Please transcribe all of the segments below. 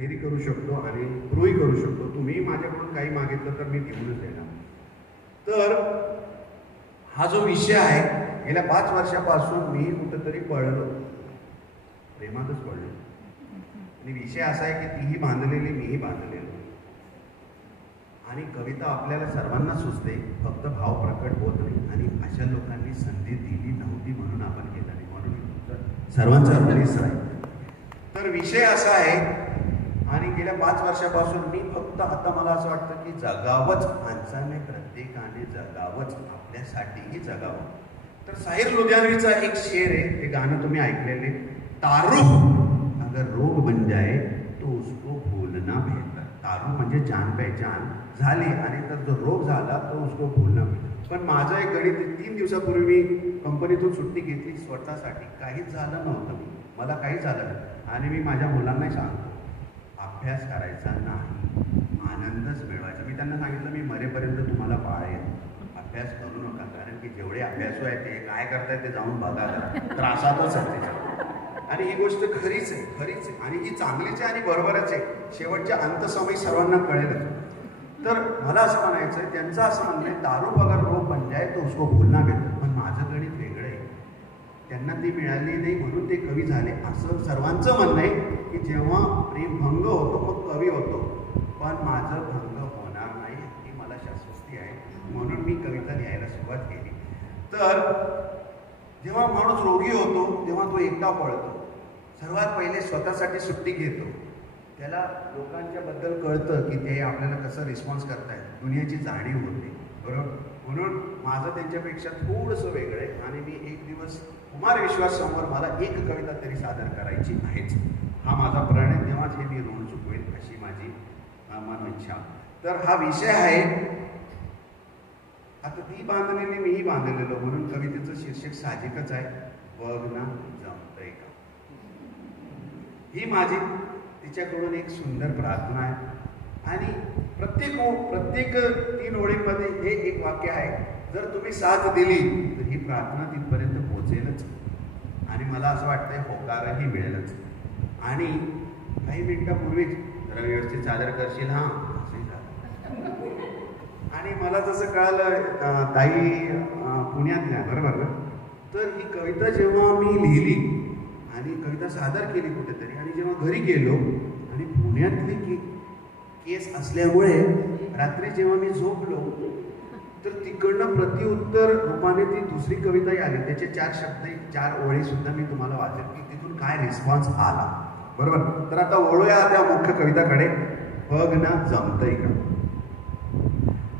जाहीरही करू शकतो आणि प्रूव्हही करू शकतो. तुम्ही माझ्याकडून काही मागितलं तर मी घेऊनच देणार. तर हा जो विषय आहे, गेल्या 5 वर्षापासून मी कुठंतरी पडलो, प्रेमातच पडलो. आणि विषय असा आहे की तीही बांधलेली, मीही बांधलेलो. आणि कविता आपल्याला सर्वांना सुचते, फक्त भाव प्रकट होत नाही. आणि अशा लोकांनी संधी दिली नव्हती म्हणून आपण केलं नाही, म्हणून सर्वांचा ऋणीच राहील. तर विषय असा आहे, आणि गेल्या 5 वर्षापासून मी फक्त आता मला असं वाटतं की जगावंच, माणसाने प्रत्येकाने जगावंच, आपल्यासाठीही जगावं. तर साहिर लुधियानवीचा एक शेर आहे, ते गाणं तुम्ही ऐकलेले, तारुफ अगर रोग बन जाए तो उसको भूलना बेहतर. तारुफ म्हणजे जान पहचान झाली आणि तर जो रोग झाला तो उसको भूलना बेहतर. पण माझं एक गणित, 3 दिवसापूर्वी मी कंपनीतून सुट्टी घेतली स्वतःसाठी. काहीच झालं नव्हतं, मला काहीच झालं नाही. आणि मी माझ्या मुलांनाही सांगतो, अभ्यास करायचा नाही, आनंदच मिळवायचा. मी त्यांना सांगितलं, मी मरेपर्यंत तुम्हाला पाळेल, अभ्यास करू नका. कारण की जेवढे अभ्यासू आहेत ते काय करतायत ते जाऊन बघा, त्रासातच आहे त्याच्यावर. आणि ही गोष्ट खरीच आहे, खरीच आहे, आणि ही चांगलीच आहे आणि बरोबरच आहे. शेवटच्या अंतसमयी सर्वांना कळेलच. तर मला असं म्हणायचं आहे, त्यांचं असं म्हणणं आहे, दारू अगर रोग बन जाए तो उसको भूलना बेहतर. पण माझं गणित वेगळं आहे, त्यांना ती मिळाली नाही म्हणून ते कवी झाले, असं सर्वांचं म्हणणं आहे. की जेव्हा प्रेम भंग होतो मग कवी होतो, पण माझं भंग होणार नाही ही मला शाश्वती आहे. म्हणून मी कविता लिहायला सुरुवात केली. तर जेव्हा माणूस रोगी होतो तेव्हा तो एकटा पळतो, सर्वात पहिले स्वतःसाठी सुट्टी घेतो. त्याला लोकांच्या बद्दल कळतं की ते आपल्याला कसं रिस्पॉन्स करतायत, दुनियाची जाणीव होते, बरोबर. म्हणून माझं त्यांच्यापेक्षा थोडंसं वेगळं आहे. आणि मी एक दिवस कुमार विश्वाससमोर मला एक कविता तरी सादर करायची आहेच, हा माझा प्रण आहे. तेव्हाच हे मी ऋण चुकवेल अशी माझी मन इच्छा. तर हा विषय आहे, आता ती बांधलेली, मीही बांधलेलो, म्हणून कवितेचं शीर्षक साहजिकच आहे, बघ ना जमतंय का. ही माझी तिच्याकडून एक सुंदर प्रार्थना आहे. आणि प्रत्येक 3 ओळींमध्ये हे एक वाक्य आहे, जर तुम्ही साथ दिली तर ही प्रार्थना तिथपर्यंत पोहोचेलच. आणि मला असं वाटतंय होकारही मिळेलच. आणि काही मिनिटापूर्वीच जरा व्यवस्थित सादर करशील, हां असंही झालं. आणि मला जसं कळालं, ताई पुण्यातल्या, बरोबर. तर ही कविता जेव्हा मी लिहिली आणि कविता सादर केली कुठेतरी, आणि जेव्हा घरी गेलो, आणि पुण्यातली केस असल्यामुळे रात्री जेव्हा मी झोपलो तर तिकडनं प्रतिउत्तर रूपाने ती दुसरी कविताही आली. त्याचे 4 शब्द, 4 ओळी सुद्धा मी तुम्हाला वाचेल की तिथून काय रिस्पॉन्स आला, बरोबर. तर आता वळूया त्या मुख्य कविताकडे, बघ ना जमतंय का.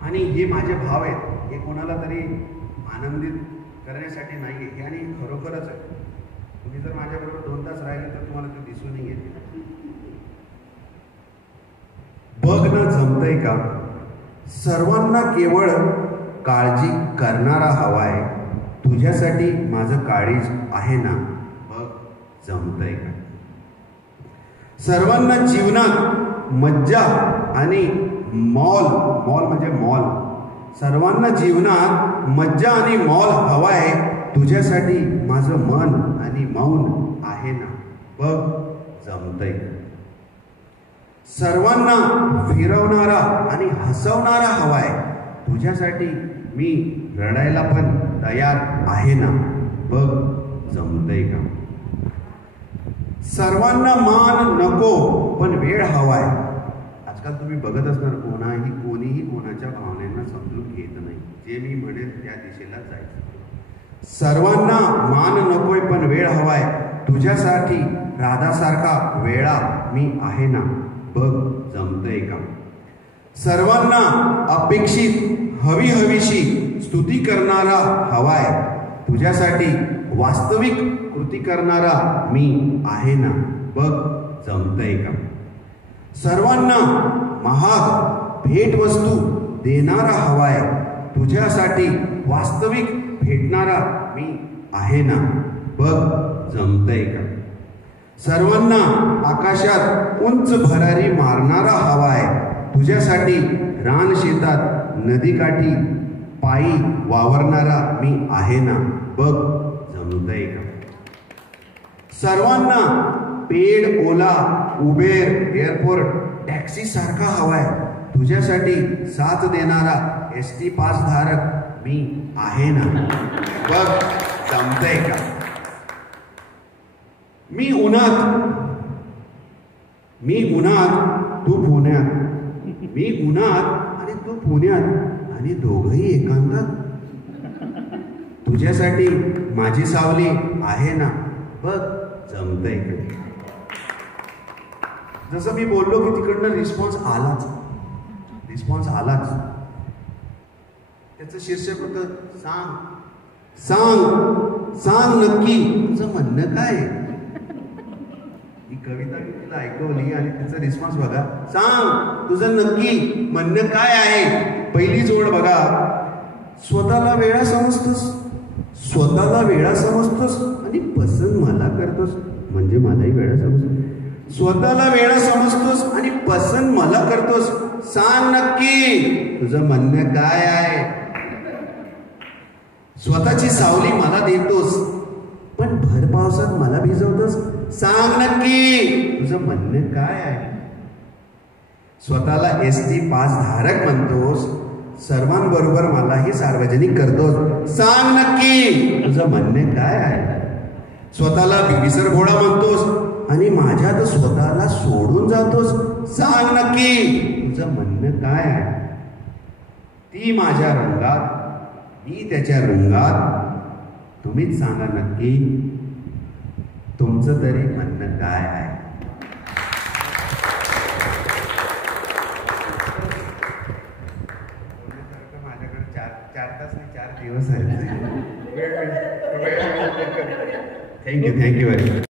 आणि हे माझे भाव आहेत, हे कोणाला तरी आनंदित करण्यासाठी नाही आहे, हे आणि खरोखरच आहे. तुम्ही जर माझ्याबरोबर 2 तास राहिले तर तुम्हाला ते दिसूनही येते. बघ ना जमतंय का, सर्वांना केवळ काळजी करणारा हवाय, तुझ्यासाठी माझं काळीज आहे ना, बघ जमतंय का. सर्वांना जीवनात मज्जा आणि मौल म्हणजे मौल, सर्वांना जीवनात मज्जा आणि मौल हवाय, तुझ्यासाठी माझं मन आणि मौन आहे ना, बघ जमतंय का. सर्वांना फिरवणारा आणि हसवणारा हवाय, तुझ्यासाठी मी रडायला पण तयार आहे ना, बघ जमतंय का. सर्वांना मान नको पण वेळ हवाय. आजकाल तुम्ही बघत असणार, कोणीही कोणाच्या भावनेंना समजून घेत नाही. जे मी म्हणेल त्या दिशेला जायचं. सर्वांना मान नकोय पण वेळ हवाय, तुझ्यासाठी राधासारखा वेळा मी आहे ना, बघ जमतंय का. सर्वांना अपेक्षित हवीशी स्तुती करणारा हवाय, तुझ्यासाठी वास्तविक कृती करणारा मी आहे ना, बघ जमतंय का. सर्वांना महाग भेटवस्तू देणारा हवाय, तुझ्यासाठी वास्तविक भेटणारा मी आहे ना, बघ जमतंय का. सर्वांना आकाशात उंच भरारी मारणारा हवाय, तुझ्यासाठी रान शेतात नदीकाठी पायी वावरणारा मी आहे ना, बघ जमतंय का. सर्वांना पेड, ओला, उबेर, एअरपोर्ट, टॅक्सी सारखा हवाय. तुझ्यासाठी साथ देणारा ST पास धारक मी आहे ना. बघ जमतंय का. मी उन्हात तू पुण्यात, मी उन्हात आणि तू पुण्यात, आणि दोघंही एकांतात. तुझ्यासाठी माझी सावली आहे ना. बघ जमतंय का. जसं मी बोललो की तिकडनं रिस्पॉन्स आलाच. त्याचं शीर्षक होतं सांग नक्की तुझं म्हणणं काय. ही कविता मी तिला ऐकवली आणि तिचा रिस्पॉन्स बघा. सांग तुझं नक्की म्हणणं काय आहे. पहिली जोड बघा. स्वतःला वेळा समजतोस आणि पसंत मला करतोस. म्हणजे मलाही वेळा समजतो. स्वतःला वेळा समजतोस आणि पसंत मला करतोस. सांग नक्की तुझं म्हणणं काय आहे. स्वतःची सावली मला देतोस पण भर पावसात मला भिजवतोस. सांग नक्की तुझं म्हणणं काय आहे. स्वतःला ST पास धारक म्हणतोस, सर्वांबरोबर मलाही सार्वजनिक करतोस. सांग नक्की तुझं म्हणणं काय आहे. स्वतःला विसरभोळा म्हणतोस आणि माझ्यात स्वतःला सोडून जातोस. सांग नक्की तुझं म्हणणं काय आहे. ती माझ्या रंगात, मी त्याच्या रंगात. तुम्हीच सांगा नक्की तुमचं तरी म्हणणं काय आहे. माझ्याकडे चार तास नाही 4 दिवस आहेत. Thank you very much.